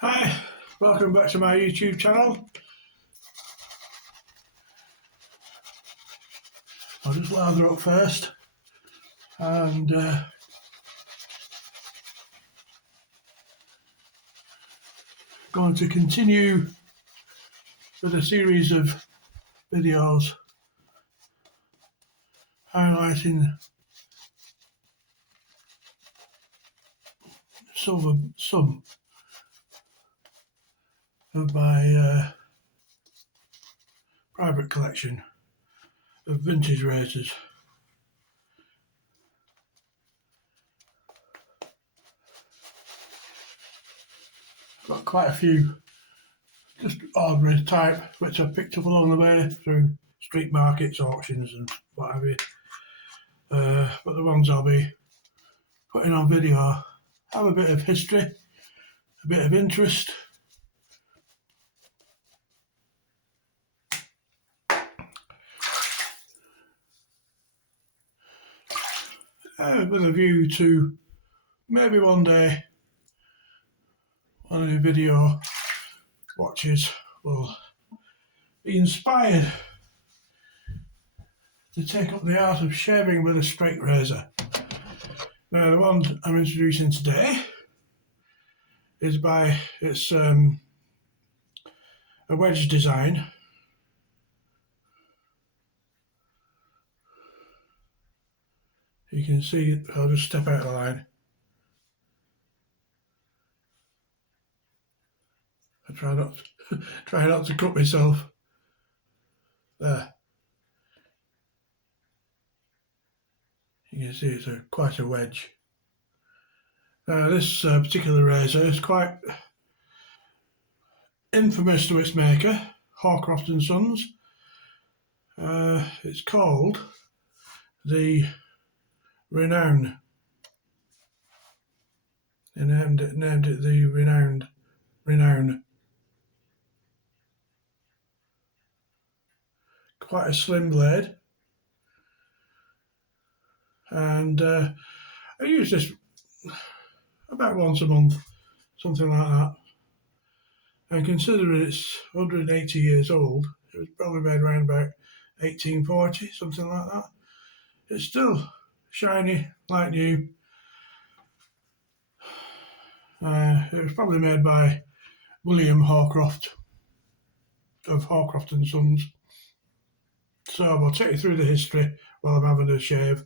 Hi, welcome back to my YouTube channel. I'll just lather up first and going to continue with a series of videos highlighting some of my private collection of vintage razors. Got quite a few just ordinary type which I picked up along the way through street markets, auctions and what have you. But the ones I'll be putting on video have a bit of history, a bit of interest. With a view to maybe one day one of the video watchers will be inspired to take up the art of shaving with a straight razor. Now the one I'm introducing today is it's a wedge design. You can see, I'll just step out of the line. I try not to cut myself. There. You can see it's quite a wedge. Now this particular razor is quite infamous to its maker, Hawcroft Sons. It's called the Renown. They named it the Renown. Quite a slim blade, and I use this about once a month, something like that. And considering it's 180 years old, it was probably made around about 1840, something like that. It's still shiny, like new. It was probably made by William Hawcroft of Hawcroft and Sons. So I'll take you through the history while I'm having a shave.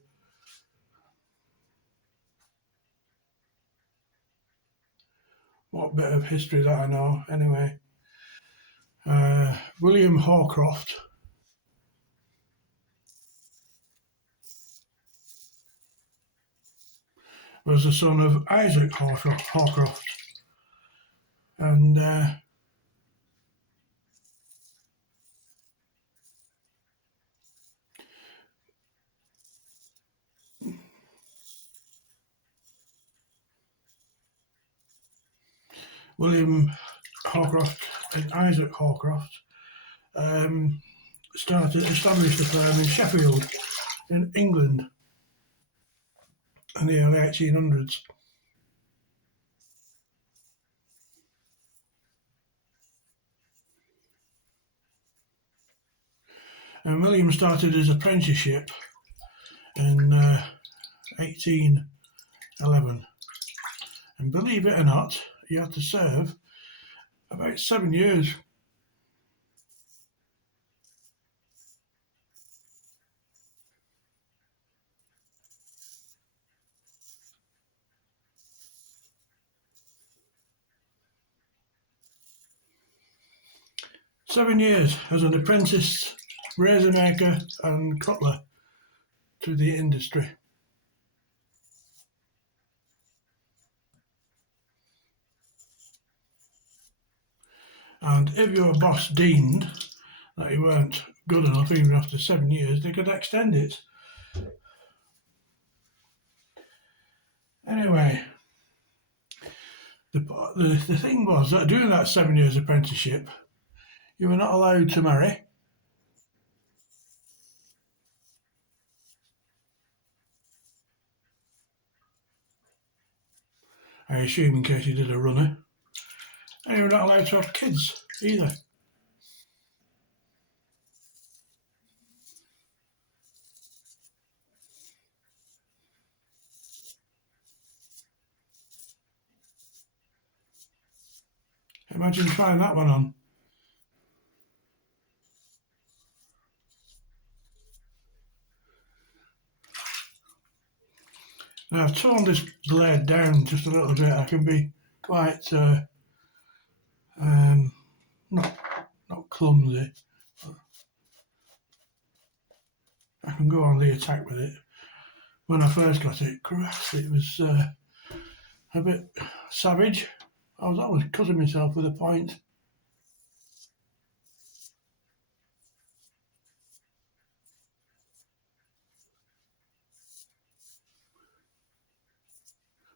What bit of history that I know, anyway. William Hawcroft was the son of Isaac Hawcroft, and William Hawcroft and Isaac Hawcroft established a firm in Sheffield, in England, in the early 1800s. And William started his apprenticeship in 1811, and believe it or not, he had to serve about 7 years. As an apprentice razor maker and cutler to the industry. And if your boss deemed that you weren't good enough even after 7 years, they could extend it. Anyway, the thing was that during that 7 years apprenticeship, you were not allowed to marry. I assume in case you did a runner. And you're not allowed to have kids either. Imagine trying that one on. Now I've torn this blade down just a little bit. I can be quite not clumsy. I can go on the attack with it. When I first got it, Christ, it was a bit savage. I was always cutting myself with a point.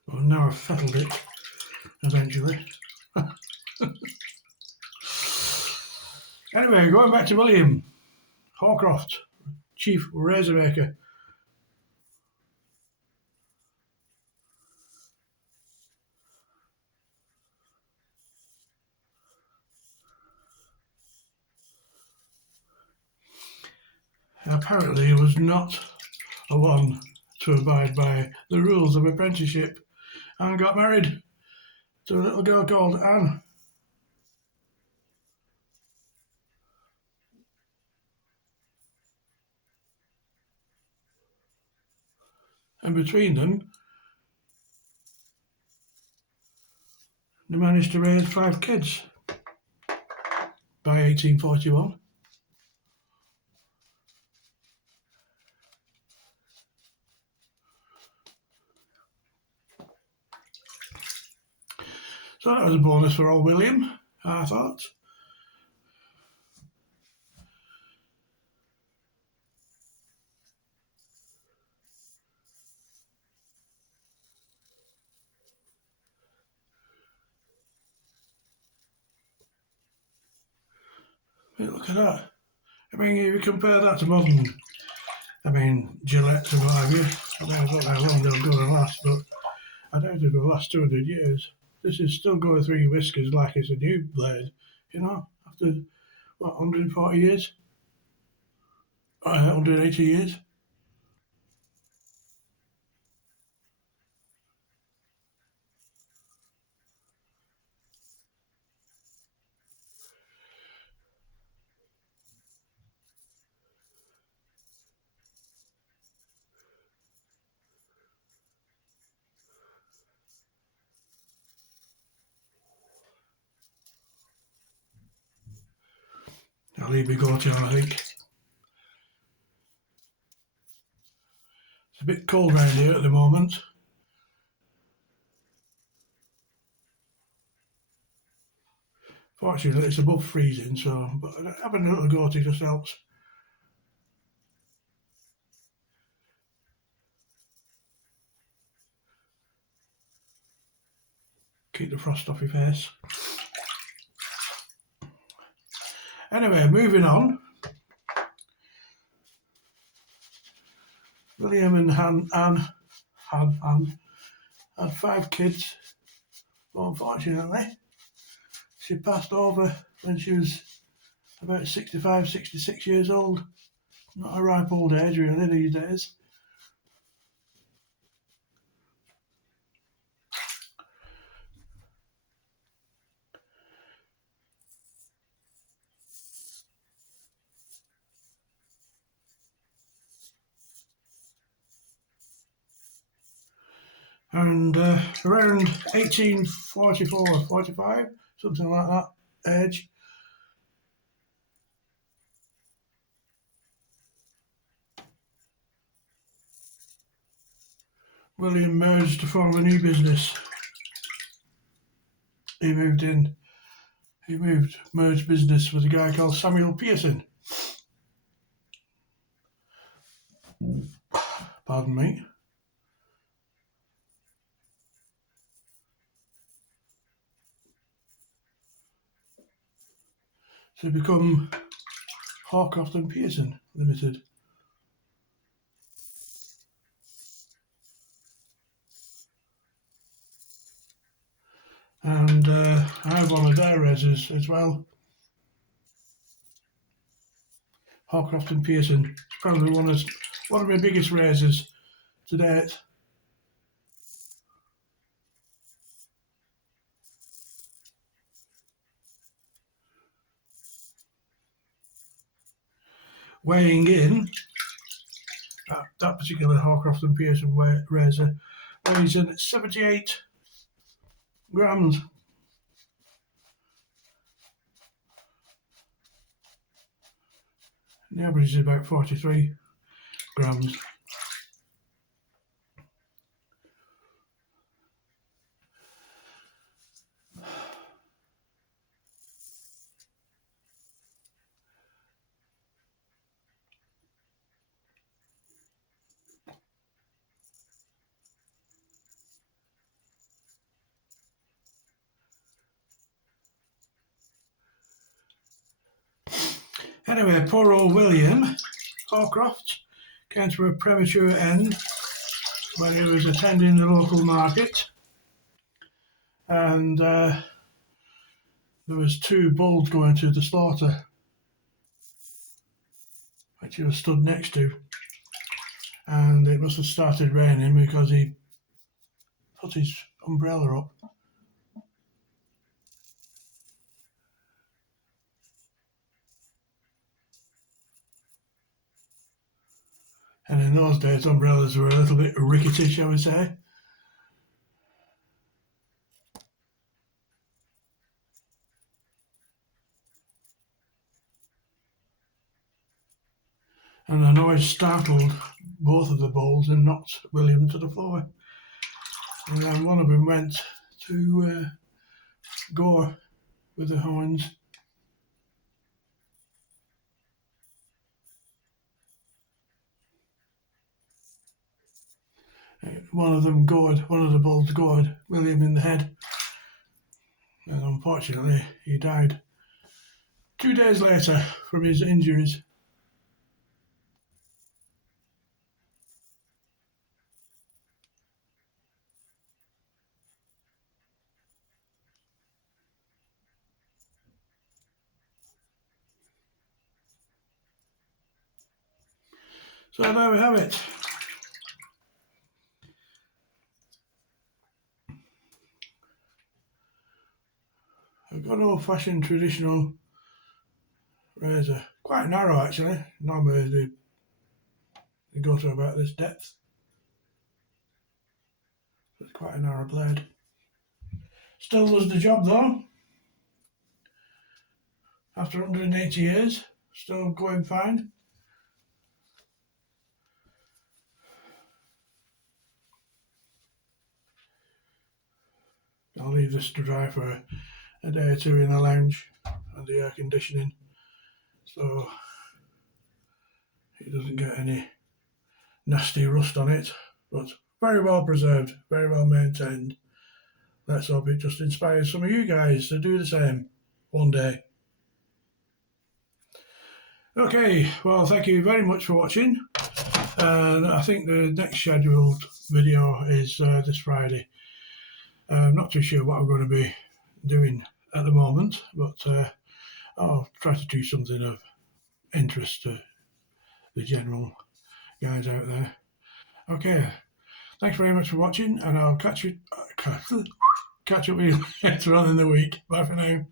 Well, now I've settled it eventually. Anyway, going back to William Hawcroft, chief razor maker. Apparently he was not a one to abide by the rules of apprenticeship and got married to a little girl called Anne. And between them, they managed to raise 5 kids by 1841. So that was a bonus for old William, I thought. Hey, look at that. I mean, if you compare that to modern, Gillettes and what have you, I don't know how long they'll go and last, but I doubt it'll last 200 years. This is still going through your whiskers like it's a new blade, after, 140 years? 180 years? I'll leave my goatee on, I think. It's a bit cold round here at the moment. Fortunately, it's above freezing, but having a little goatee just helps. Keep the frost off your face. Anyway, moving on. William and Anne had 5 kids, but unfortunately, she passed over when she was about 65, 66 years old. Not a ripe old age, really, these days. And around 1844 or 45, something like that age, William merged to form a new business. He merged business with a guy called Samuel Pearson. Pardon me. To become Hawcroft and Pearson Limited. And I have one of their razors as well. Hawcroft and Pearson. It's probably one of my biggest razors to date. Weighing in, that particular Hawcroft and Pearson razor weighs in at 78 grams. The average is about 43 grams. Anyway, poor old William Hawcroft came to a premature end when he was attending the local market, and there was 2 bulls going to the slaughter, which he was stood next to, and it must have started raining because he put his umbrella up. And in those days, umbrellas were a little bit rickety, shall we say. And the noise startled both of the bulls and knocked William to the floor. And then one of them went to go with the horns. One of the bulls gored William in the head. And unfortunately, he died 2 days later from his injuries. So there we have it. A good old-fashioned traditional razor. Quite narrow actually. Normally they go to about this depth. It's quite a narrow blade. Still does the job though. After 180 years, still going fine. I'll leave this to dry for a day or 2 in the lounge and the air conditioning, so it doesn't get any nasty rust on it, but very well preserved, very well maintained. Let's hope it just inspires some of you guys to do the same one day. Okay, well, thank you very much for watching, and I think the next scheduled video is this Friday. I'm not too sure what I'm going to be doing at the moment, but I'll try to do something of interest to the general guys out there. Okay, thanks very much for watching, and I'll catch up with you later on in the week. Bye for now.